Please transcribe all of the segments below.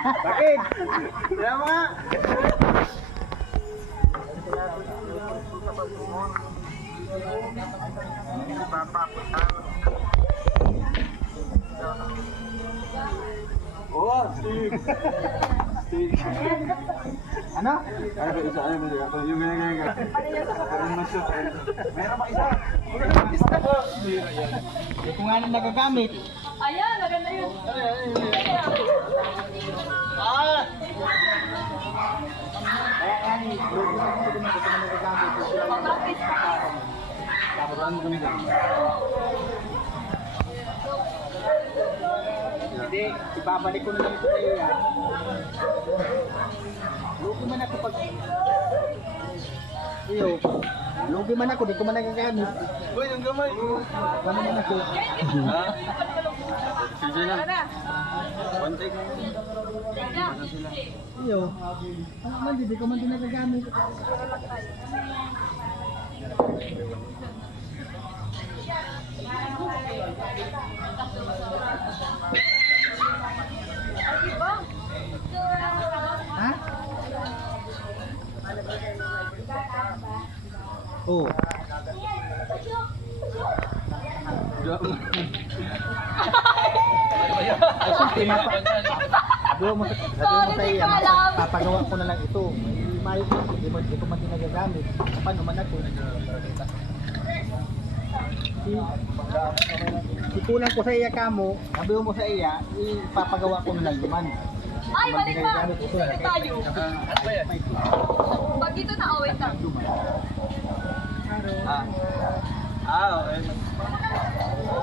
Bakit? Kaya mga. Oh, Steve. Ano? Ano ba isa? Ano ba isa? Yung ganyan. Meron masuk. Meron ba isa? Yung kung ano nagagamit. Ayan, maganda yun. Ah! Kaya yan, yung nagagamit. Pag-practice pa. Tapos ano kami dyan? Hindi, ibabalik ko na lang ito sa'yo yan. Lugi man ako pag... Iyo, lugi man ako, di ko man nagagamit. Uy, yung gamay! Gano'n man ako. Ha? Sige na. One take na. Iyo, ano man, di ko man din nagagamit. Ha? Oh. Ay, siyempre, sabi mo sa iya, papagawa ko na lang ito. Mayo ko, hindi ko man din nagagamit. Paano man ako? Ikulang ko sa iya kamo, sabi mo sa iya, ipapagawa ko na lang duman. Ay, balik pa! Dito tayo. Ano ba yan? Pag dito na, wait lang. Okay.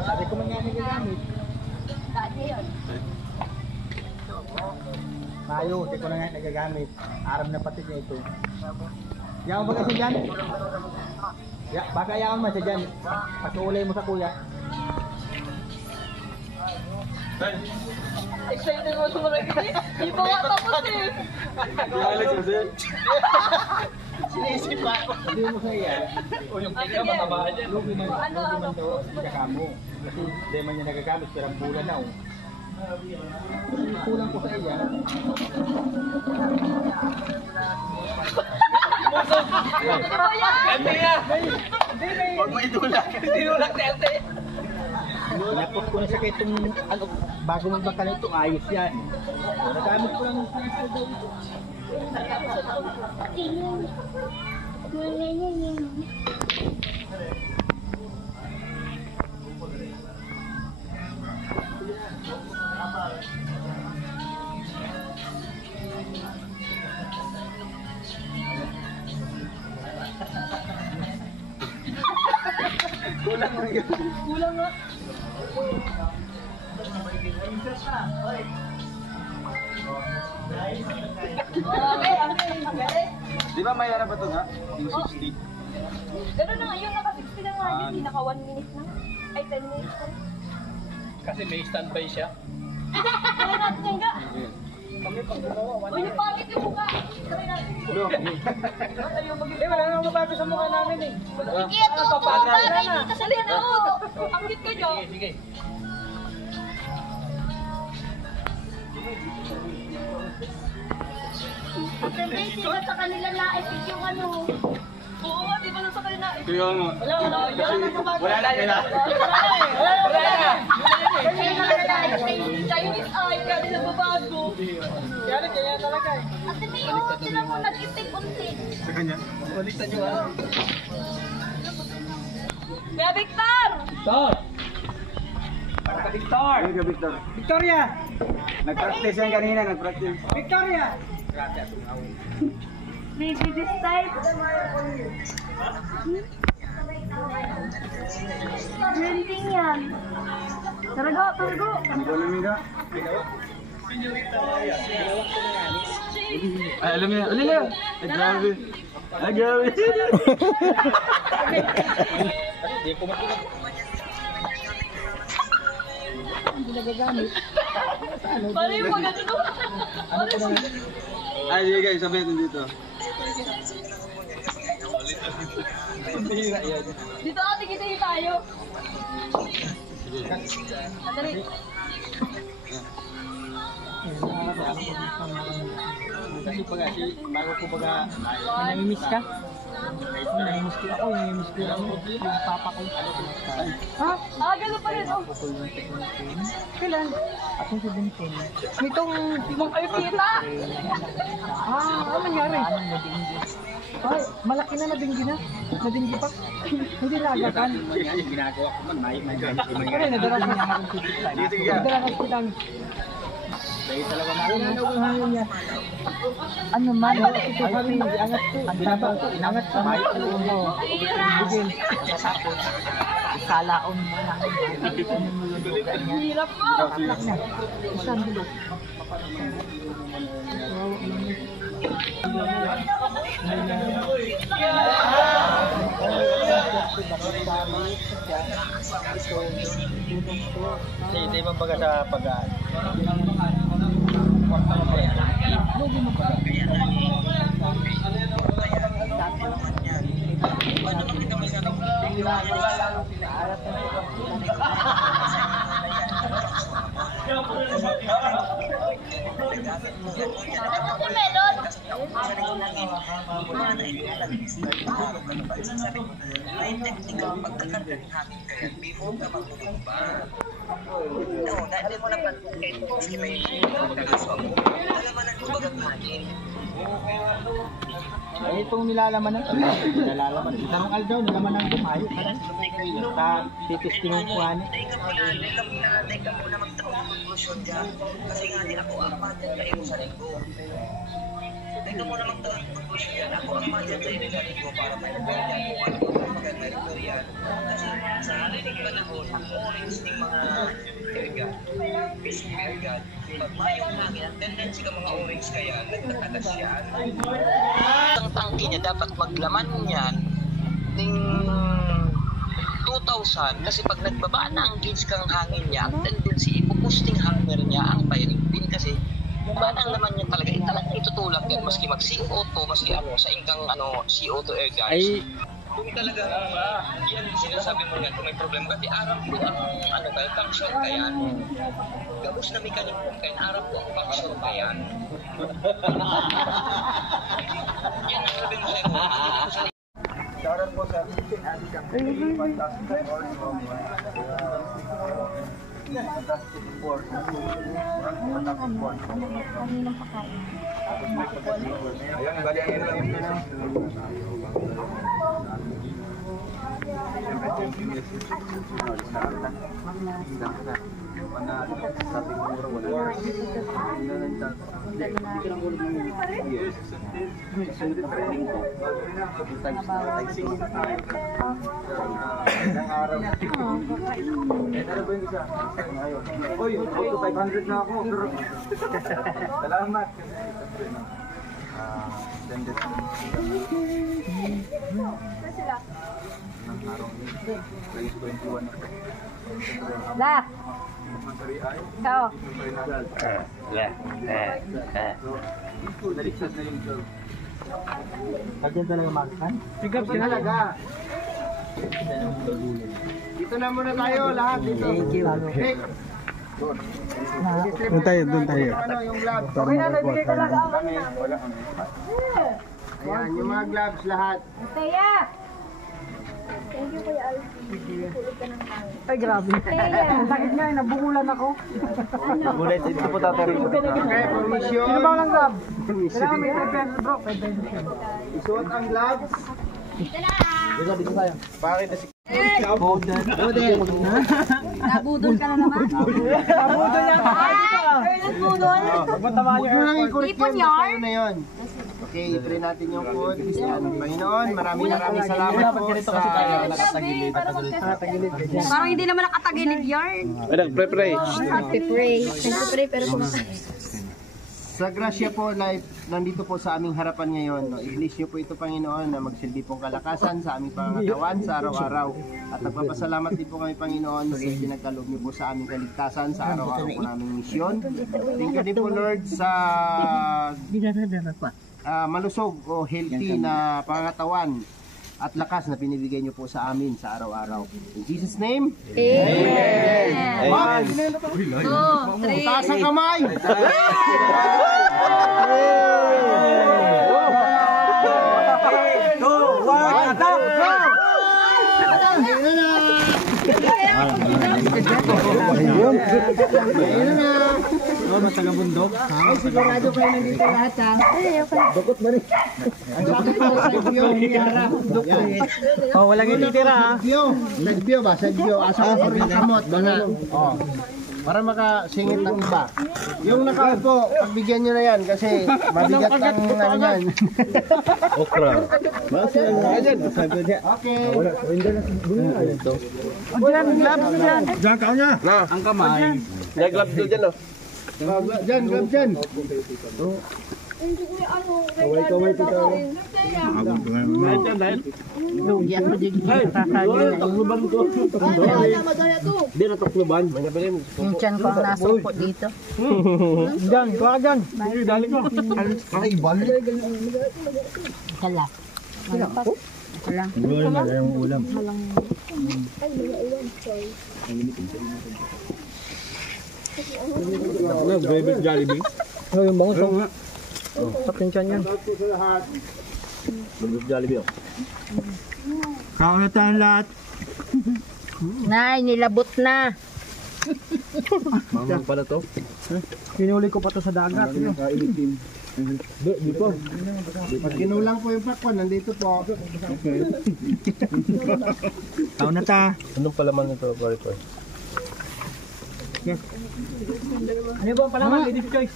Sabi ko man nga nagagamit. Dati yun. Mayo, hindi ko na nga nagagamit. Aram na pati niya ito. Yaw ba kasi dyan? Baka yaw man siya dyan. Pag-uulay mo sa kuya. Excited mo sumunod kasi. Hindi pa nga tapos eh. Alex kasi. Sinisip pa ako. Sabi mo sa iya. O yung pika matabaan dyan. Lugi man daw. Hindi ka mo. Kasi hindi man niya nagagamit. Pero ang bulan na o. Kulang ko sa iya. Hindi mo yan! Ante niya! Huwag mo itulak. Itulak ni Ante. Napot ko na siya kay itong bago magbakal ito, ayos yan. Nagamit ko lang yung sinasabi daw ito. Kulang nga yun. Kulang nga. Di ba may ano ba ito nga? Yung 60? Gano'n na nga, yung naka-60 na nga yun, naka 1 minute na. Ay, 10 minutes na. Kasi may standby siya. Try natin yan ga. Uy, yung pangit yung mukha. Try natin. Wala namang mabago sa mukha namin eh. Sige, ito, ito, dito sa lino. Ang cute ko, Jo. Sige. Sabi, sila sa kanila naipit yung ano. Oo nga, di ba nasa kanila naipit? Kaya nga. Wala na. Wala na yun ah. Wala na. Chinese eye, kaya di nagbabago. Kaya talaga eh. Ate Mayo, sila mo nag-ipig unti. Sa kanya? Baliktad nyo ah. Kaya Victor! Victor! Para ka Victor! Ay ka Victor. Victoria! Nag-practice yan kanina, nag-practice. Victoria! Maybe this time. Drinking yan. Tarago, tarago. Ano ba namin ka? Ay, alam niya. Alila! Ay, grabe. Ay, grabe. Hindi ko makinig. Hindi nagagamit. Paano yung maganda to? Ano pa naman? Ay, sige guys, sabihin dito. Dito ako, tigil-tigil tayo. Dali. Kasi bago ko baga, may namimiss ka? May namimiss ko ako, namimiss ko yung papa ko. Ha? Ah, gano'n pa rin. Oh. Kailan? Ako si Vincent. Nitong ibang kayo kita. Ano nangyari? Ay, malaki na nadinggi na. Nadinggi pa. Hindi na agakan. Ginagawa ko man, may gamit ko man. Kaya nadala ko niya akong hospital. Nadala ko hospital. Dahil talaga nakakalaguhan niya. Ano man, ito kami, inangat ko. Ang baba ko, inangat ko. May tulong. Bigil. Tapos, isalaon mo na. Ang hirap po. Isang bilog. Kasi ito yung baga sa pag-aan. Ay, itong nilalaman ng nilalaman. Isang aldaw, nilalaman ng kumayo. Sa titisting ng kuhan. Kasi nga din ako ang madyan kayo sa linggo. Teka mo naman ito ang conclusion yan. Ako ang madyan sa inyo sa linggo para may nagpapalyan kung ano ko magandang rector yan. Kasi sa haliling panahon, ang orange ng mga ergat, fish ergat, pag mayong hangin, ang tendency ka mga orange kaya, nagtatagas yan. Ang tangki niya dapat maglaman niyan ng 2,000 kasi pag nagbaba na ang gauge kang hangin niya, ang tendency ipupusting hanger niya ang firing pin kasi ba ang laman niya talaga talagang itutulak yan maski mag CO2 maski ano sa ingkang ano CO2 air guys. Kung talaga yan sinasabi mo nga kung may problema kasi arap ko ang ano kaya function kaya gabos na mekaniko kaya arap ko ang function kaya yan ang sabi mo sa'yo. Shoutout po sa fantastic board. Fantastic board. Ayun, bali ang lang ito na. Uy, 500 na ako. Salamat. La. Sao? Kagyan talaga makan? Sigap talaga. Dito na muna tayo lahat dito. Thank you. Doon tayo. Ano yung gloves? Okay na, nabigay ko lang. Wala kami. Ayan, yung mga gloves lahat. Teya! Thank you, Kuya Alfie. Kulog ka ng hangin. Ay, grabe. Teya! Ang sakit nga, nabukulan ako. Bulit, ito po tatari. Okay, permission. Sino ba lang gloves? Kailangan may prepare, bro. Isuot ang gloves. Dito na! Dito tayo. Bakit na si... Budol. Nabudol ka na naman? Nabudol yan. Ernest Budol? Tipon yarn? Na yun. Okay, i-pray natin yung food. Panginoon, maraming salamat po sa... Parang hindi naman nakatagilid yarn. Pray. Nagpipray pero kumakain. Sa grasya po, nandito po sa aming harapan ngayon. No? I-bless niyo po ito, Panginoon, na magsilbi pong kalakasan sa aming pangatawan sa araw-araw. At nagpapasalamat din po kami, Panginoon, sa pinagkaloob niyo po sa aming kaligtasan sa araw-araw po naming misyon. Thank you din po, Lord, sa malusog o healthy na pangatawan at lakas na pinibigay niyo po sa amin sa araw-araw. In Jesus' name, Amen! Taas ang kamay! Taga-bundok. Ay, sigurado kayo nandito lahat ha. Dukot ba rin? Oh, walang ititira ha. Sagpyo ba? Sagpyo. Asa ko rin kamot. Oh. Para makasingit ng iba. Yung nakaupo, pagbigyan nyo na yan kasi mabigat ang ano yan. Okra. Okay. Diyan, gloves dyan. Diyan ka niya. Ang kamay. Diyan, gloves dyan o. Diyan, gloves dyan. Hindi ko yung ano, kaway ko daw. Yan mo din. Takluban ko. Madaya to. Hindi na takluban. Yung tiyan ko ang nasupot dito. Diyan, kuha ka dyan. Dali ko. Ay, ibal. Kala. Walang. Ulam na yung ulam. Baby Jollibee. Oh, yung bangus. Tapin tiyan yan. Baby Jollibee. Kaon na tayong lahat. Nay, nilabot na. Mangang pala to. Pinuli ko pa to sa dagat. Di po. Pag kinulang po yung pakwan, nandito po. Kaon na ta. Anong palaman nito, pare ko? Ano ba ang palaman, Lady Choice?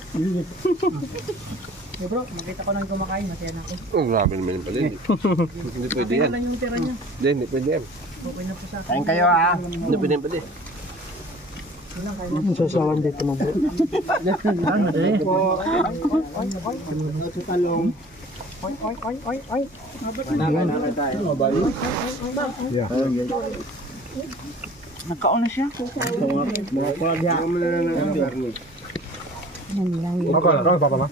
Bro, nakita ko nang kumakain, masaya na ako. Oh, grabe naman yung pala. Hindi pwede yan. Yung tira niya. Hindi pwede yan. Okay na po sa akin. Kain kayo ha. Hindi pwede yan pwede. Sasawan dito mo bro. Ano dali? Sa talong. Oy. Nagkaon na siya. Mga pagya. Yan lang. Ako, papa ma.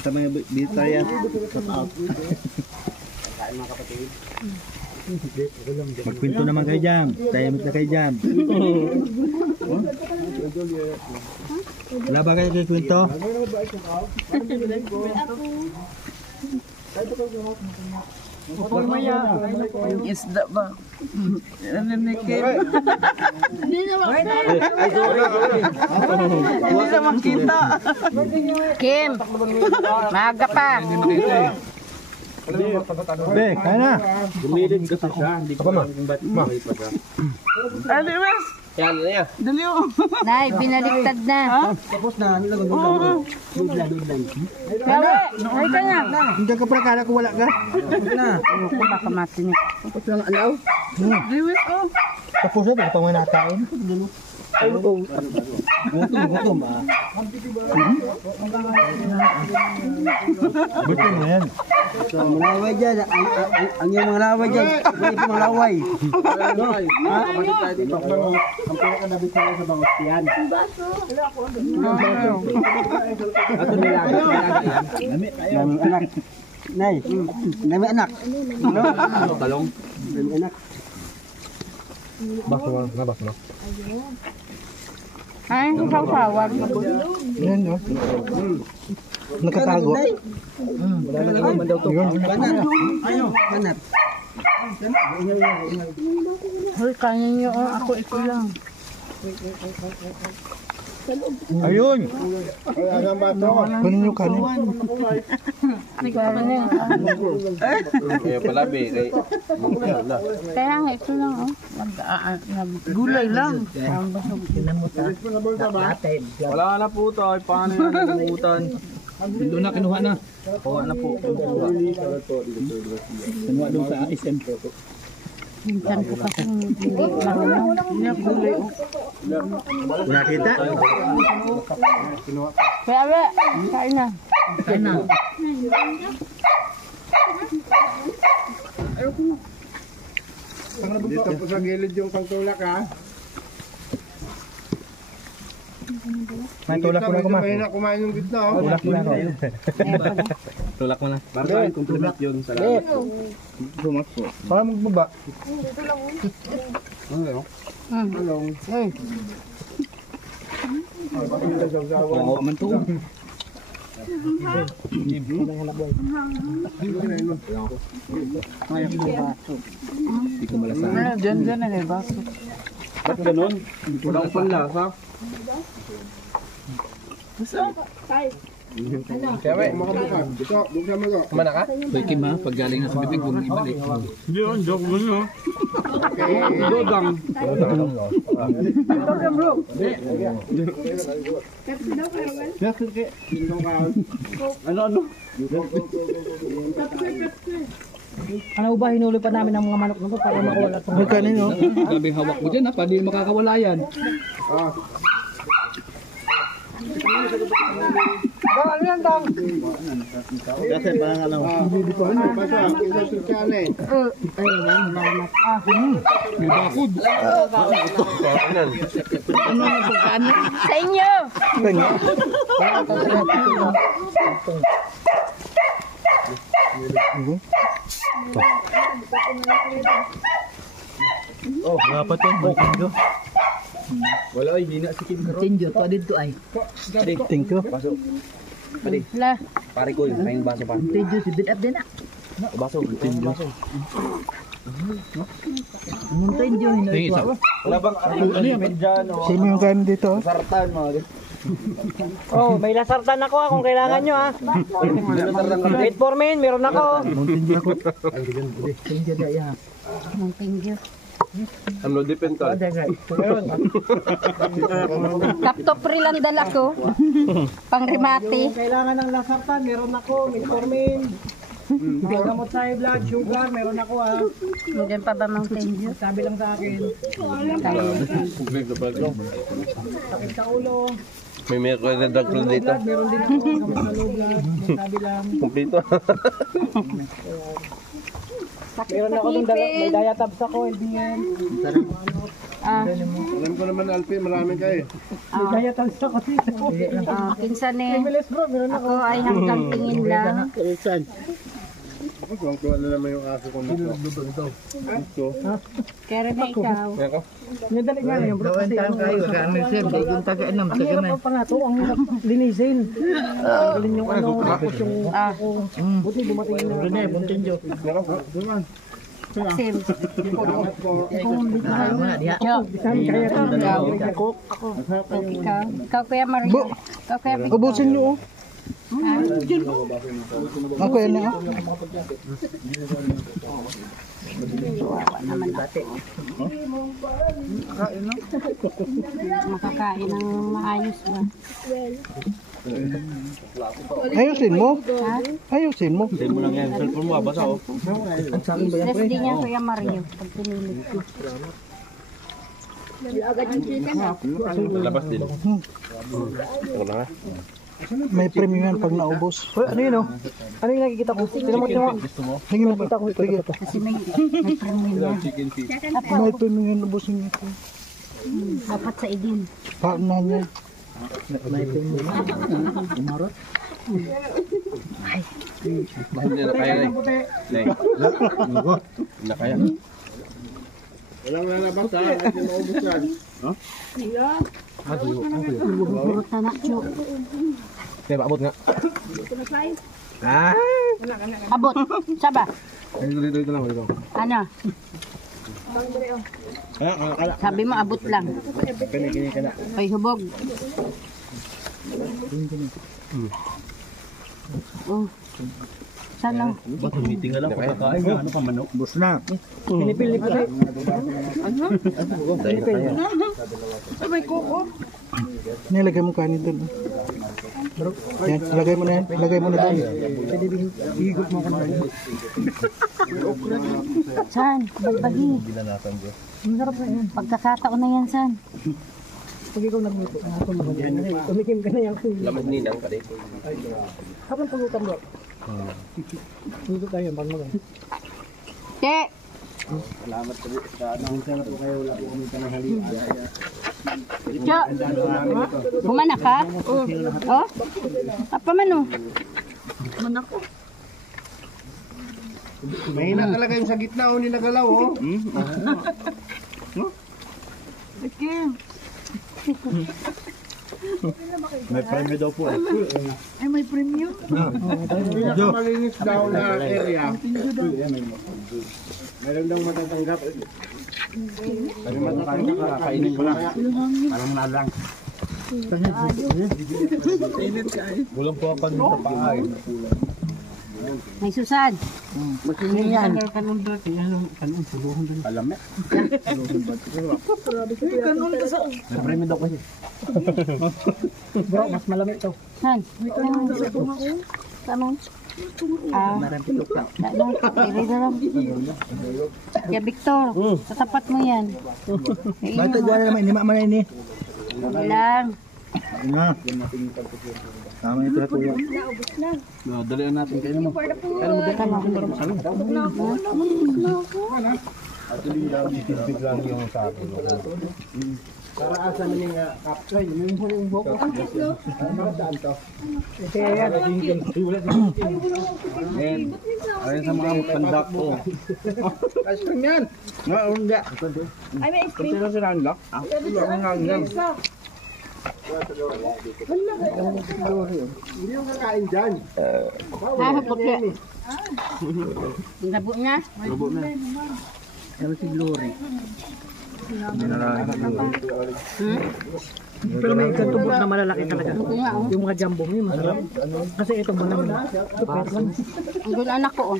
Sa mga bitaya. Magkwento naman kayo dyan. Tayamit na kayo dyan. Wala ba kayo kay kwento? Isda ba? Hindi na makita. Kim, maaga pa. Be, kaya na. Gumilid kasi siya. Hindi ko ma. Ano ba? Yan na yan. Nay, binaliktad na. Tapos na, ano lang ang dudla. Kawe, ay ka na. Hindi ka pala kala ko wala ka. Na. Ako baka matinik. Tapos lang alaw. Tapos na, pag mga nataon. Gutom ah. Gutom na yan. Malaway dyan. Ang yung mga laway dyan. Ito mga laway. Ang pinakadabit sa bangus yan. Ito nilaga yan. Dami anak. Nay, dami anak. Talong. Dami anak. Baso na baso na. Ay, ang sawsawan. Yan no. Nakatago. Wala na naman daw to. Banat. Hoy, kanin niyo. Ako ito lang. Ayun. Kunin nyo kanin. Kanin. Kaya pala be. Kaya nga ito lang. Gulay lang. Wala na po to. Paano yan nalimutan? Doon na, kinuha na. Kuha na po. Kinuha doon sa SM. Minsan po kasi hindi lang. Nakita? Kaya ba, kain na. Kain na. Dito po sa gilid yung pangtulak ha. May tulak ko na kumain. May na kumain yung gitna oh. Tulak ko na ako. Tulak mo na. Para sa akin, compliment yun. Salamat po. Bumak po. Para magbaba. Ano? Ano? Hey. Oo, man to. Hindi ko malasahan. Diyan na eh, baso. Ba't ganun? Wala akong panlasa. Kaya may, makabuka. Buka mo ko. Kumana ka? Pwede ma, pag galing na sa bibig, huwag mong ibalik. Hindi yun, joke mo yun. Dodang. Dodang bro. Ano? Ano ba, hinuli pa namin ang mga manok na to para makawala ito. Kanino? Gabing hawak mo dyan ha, pa di makakawala yan. Ano yan, Dang? Kasi parang alam. Hindi ko ano. Basta, isa sa eh. May bakod. Sa inyo! Oh, dapat yung bukinyo. Wala, hindi na si Kim Karo. Tinjo, to dito ay. Thank you. Baso. La. Pare ko, may baso pa. Tinjo, si bit up din na. Baso, tinjo. Ang tinjo, hinuli ko. Wala bang ano yan? Sino yung kain dito? Sartan mga Oh, may lasartan ako kung kailangan nyo ha. Wait for me, meron ako. Tinjo na yan. Thank you. Ano depende? Laptop rin lang dala ko. Pang remate. Kailangan ng lasartan, meron ako. Wait for me. Gamot sa blood, sugar, meron ako ha. Diyan pa ba mang thank you? Sabi lang sa akin. Sakit sa ulo. May meron na doctor dito. Meron din ako. Gamot sa low blood. Sabi lang. Kumplito. Meron ako ng may diatabs ako, LBN. Alam ko naman Alpi, marami kayo. May diatabs ako dito. Pinsan eh. Miles bro, meron ako. Ako ay hanggang tingin lang. Kuha na naman yung aso kong dito. Kaya rin na ikaw. Yung dali nga ngayon bro. Kasi ang hirap pa nga to, ang hirap linisin. Galing yung ano, tapos yung buti dumating na. Rene, buntin jo. Sim. Ikaw kuya Maria. Ikaw kuya Victor. Ubusin nyo. Ako yan na. Makakain ng maayos ba? Ayusin mo. Ayusin mo. Hindi mo lang yan. Cellphone mo, basa oh. Stress din niya kuya Mario. Pag pinilit ko. Labas din. Ano na? May premium yan pag naubos. Ano yun oh? Ano yung nakikita ko? Tinamot mo. Hingin mo kita ko. Kasi may premium yan. May premium yan ubusin nito. Dapat sa idin. Paano na niya? Hindi na kaya na Hindi na kaya. Walang lalabas ha. Hindi maubos yan. Burot na nakyo. Kaya paabot nga. Abot. Saba. Dito lang. Ano? Sabi mo abot lang. Kini ka na. Ay hubog. Oh. Sana. Ba't meeting nga lang pagkakain nga? Ano ka manok? Bus na. Pinipili pa rin. Nilagay mo kanin doon. Yan, lagay mo na yan. Lagay mo na doon. Higop mo ako na. San? Bagbagi. Masarap na yan. Pagkakataon na yan, San. Pag ikaw nagluto, tumikim ka na yan. Laman ninang ka dito. Kapag paglutan bro. Luto tayo, pag mag Che! Salamat sa ano. Sana po kayo wala po kami panahalian. Che! Bumana ka? Oh? Apa man oh? Mahina talaga yung sa gitna o nilagalaw oh. May premyo daw po. Ay, may premium. Medyo malinis daw na area. Meron daw matatanggap. May matatanggap ka, kainin ko lang. Parang nalang. Walang po ako nito pa ay. May susad. Yan. Alam mo? May premyo daw kasi. Bro, mas malamig to. Han. Tama. Ah. Ano? Pili na lang. Kaya Victor, tatapat mo yan. Bakit dyan naman, hindi maman ini. Lang. Na. Tama ito na kuya. Dalian natin kayo naman. Biglang yung sa akin. Para asa na yung capture, yung huling buko. Saan to? Ayun sa mga pandak ko. Ice cream yan! Nga. Ay, may ice cream. Sino sila ang lock? Hindi yung kakain dyan. Puti. Labo niya. Ano si Glory? Hindi na lang. Pero may katubot na malalaki talaga. Yung mga jumbo, yung masarap. Kasi ito malamig. Ito pet lang. Doon anak ko.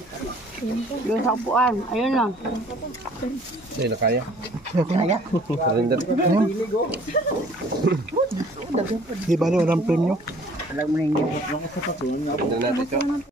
Doon sa upuan. Ayun lang. Hindi na kaya. Kaya? Di ba walang premyo? Alam mo na yung